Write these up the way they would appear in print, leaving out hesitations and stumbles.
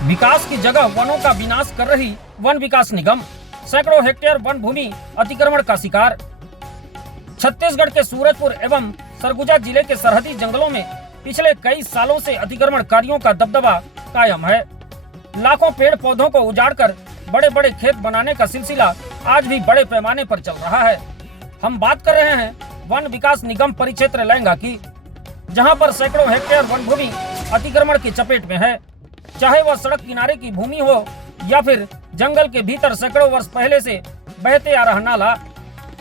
विकास की जगह वनों का विनाश कर रही वन विकास निगम, सैकड़ों हेक्टेयर वन भूमि अतिक्रमण का शिकार। छत्तीसगढ़ के सूरजपुर एवं सरगुजा जिले के सरहदी जंगलों में पिछले कई सालों से अतिक्रमणकारियों का दबदबा कायम है। लाखों पेड़ पौधों को उजाड़कर बड़े बड़े खेत बनाने का सिलसिला आज भी बड़े पैमाने पर चल रहा है। हम बात कर रहे हैं वन विकास निगम परिक्षेत्र लैंगा की, जहां पर सैकड़ों हेक्टेयर वन भूमि अतिक्रमण की चपेट में है। चाहे वह सड़क किनारे की भूमि हो या फिर जंगल के भीतर सैकड़ों वर्ष पहले से बहते आ रहा नाला,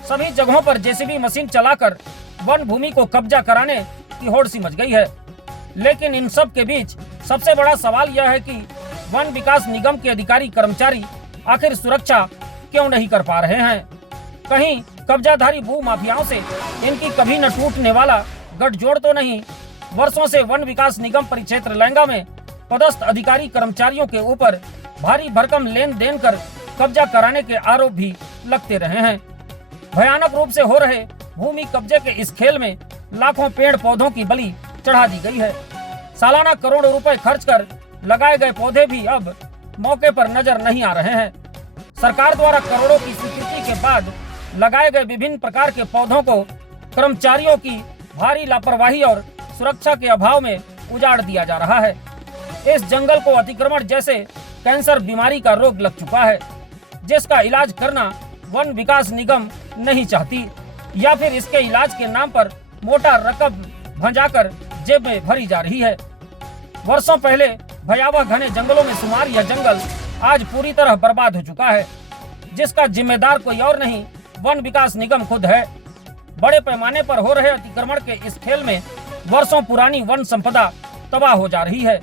सभी जगहों पर जेसीबी मशीन चलाकर वन भूमि को कब्जा कराने की होड़ सी मच गई है। लेकिन इन सब के बीच सबसे बड़ा सवाल यह है कि वन विकास निगम के अधिकारी कर्मचारी आखिर सुरक्षा क्यों नहीं कर पा रहे हैं। कहीं कब्जाधारी भू माफियाओं से इनकी कभी न टूटने वाला गठजोड़ तो नहीं। वर्षों से वन विकास निगम परिक्षेत्र लैंगा में पदस्थ अधिकारी कर्मचारियों के ऊपर भारी भरकम लेन देन कर कब्जा कराने के आरोप भी लगते रहे हैं। भयानक रूप से हो रहे भूमि कब्जे के इस खेल में लाखों पेड़ पौधों की बलि चढ़ा दी गई है। सालाना करोड़ों रुपए खर्च कर लगाए गए पौधे भी अब मौके पर नजर नहीं आ रहे हैं। सरकार द्वारा करोड़ों की स्वीकृति के बाद लगाए गए विभिन्न प्रकार के पौधों को कर्मचारियों की भारी लापरवाही और सुरक्षा के अभाव में उजाड़ दिया जा रहा है। इस जंगल को अतिक्रमण जैसे कैंसर बीमारी का रोग लग चुका है, जिसका इलाज करना वन विकास निगम नहीं चाहती, या फिर इसके इलाज के नाम पर मोटा रकम भंजाकर जेब में भरी जा रही है। वर्षों पहले भयावह घने जंगलों में शुमार यह जंगल आज पूरी तरह बर्बाद हो चुका है, जिसका जिम्मेदार कोई और नहीं वन विकास निगम खुद है। बड़े पैमाने पर हो रहे अतिक्रमण के इस खेल में वर्षों पुरानी वन संपदा तबाह हो जा रही है।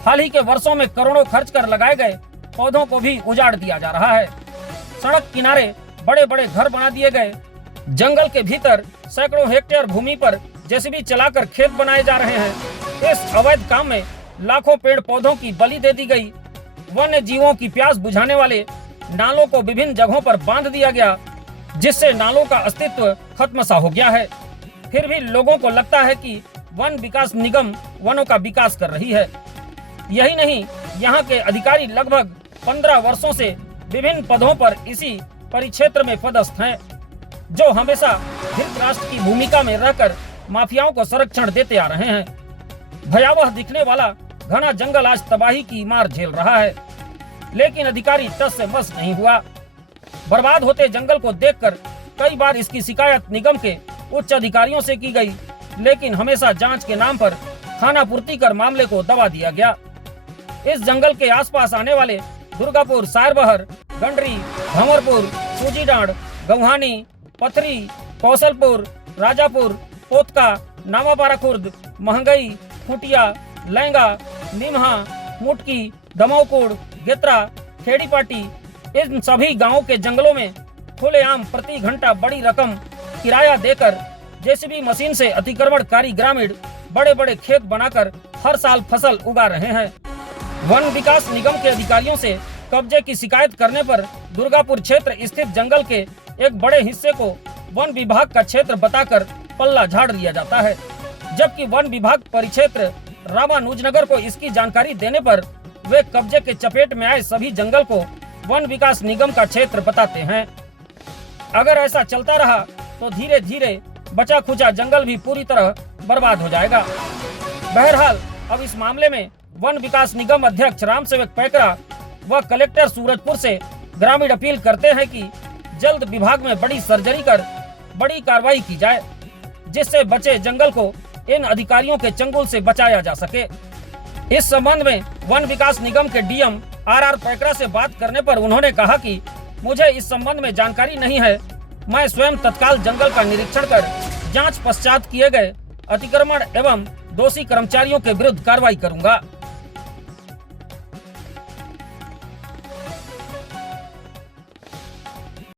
हाल ही के वर्षों में करोड़ों खर्च कर लगाए गए पौधों को भी उजाड़ दिया जा रहा है। सड़क किनारे बड़े बड़े घर बना दिए गए। जंगल के भीतर सैकड़ों हेक्टेयर भूमि पर जेसीबी चलाकर खेत बनाए जा रहे हैं। इस अवैध काम में लाखों पेड़ पौधों की बलि दे दी गई। वन्य जीवों की प्यास बुझाने वाले नालों को विभिन्न जगहों पर बांध दिया गया, जिससे नालों का अस्तित्व खत्म सा हो गया है। फिर भी लोगों को लगता है कि वन विकास निगम वनों का विकास कर रही है। यही नहीं, यहाँ के अधिकारी लगभग 15 वर्षों से विभिन्न पदों पर इसी परिक्षेत्र में पदस्थ हैं, जो हमेशा धृतराष्ट्र की भूमिका में रहकर माफियाओं को संरक्षण देते आ रहे हैं। भयावह दिखने वाला घना जंगल आज तबाही की मार झेल रहा है, लेकिन अधिकारी टस से मस नहीं हुआ। बर्बाद होते जंगल को देखकर कई बार इसकी शिकायत निगम के उच्च अधिकारियों से की गई, लेकिन हमेशा जांच के नाम पर खानापूर्ति कर मामले को दबा दिया गया। इस जंगल के आसपास आने वाले दुर्गापुर, सारबहर, गंडरी, भंवरपुर, सूजीडांड, गौहानी, पथरी, कौशलपुर, राजापुर, पोतका, नामापारा खुर्द, महंगई, खुटिया, लैंगा, निमहा, मुटकी, दमोकुड़, गेत्रा, खेड़ीपाटी, इन सभी गांवों के जंगलों में खुलेआम प्रति घंटा बड़ी रकम किराया देकर जेसीबी मशीन से अतिक्रमणकारी ग्रामीण बड़े बड़े खेत बनाकर हर साल फसल उगा रहे हैं। वन विकास निगम के अधिकारियों से कब्जे की शिकायत करने पर दुर्गापुर क्षेत्र स्थित जंगल के एक बड़े हिस्से को वन विभाग का क्षेत्र बताकर पल्ला झाड़ लिया जाता है, जबकि वन विभाग परिक्षेत्र रामानुजनगर को इसकी जानकारी देने पर वे कब्जे के चपेट में आए सभी जंगल को वन विकास निगम का क्षेत्र बताते हैं। अगर ऐसा चलता रहा तो धीरे धीरे बचा खुचा जंगल भी पूरी तरह बर्बाद हो जाएगा। बहरहाल अब इस मामले में वन विकास निगम अध्यक्ष रामसेवक पैकरा व कलेक्टर सूरजपुर से ग्रामीण अपील करते हैं कि जल्द विभाग में बड़ी सर्जरी कर बड़ी कार्रवाई की जाए, जिससे बचे जंगल को इन अधिकारियों के चंगुल से बचाया जा सके। इस संबंध में वन विकास निगम के डीएम आर पैकरा से बात करने पर उन्होंने कहा कि मुझे इस संबंध में जानकारी नहीं है। मैं स्वयं तत्काल जंगल का निरीक्षण कर जांच पश्चात किए गए अतिक्रमण एवं दोषी कर्मचारियों के विरुद्ध कार्रवाई करूंगा।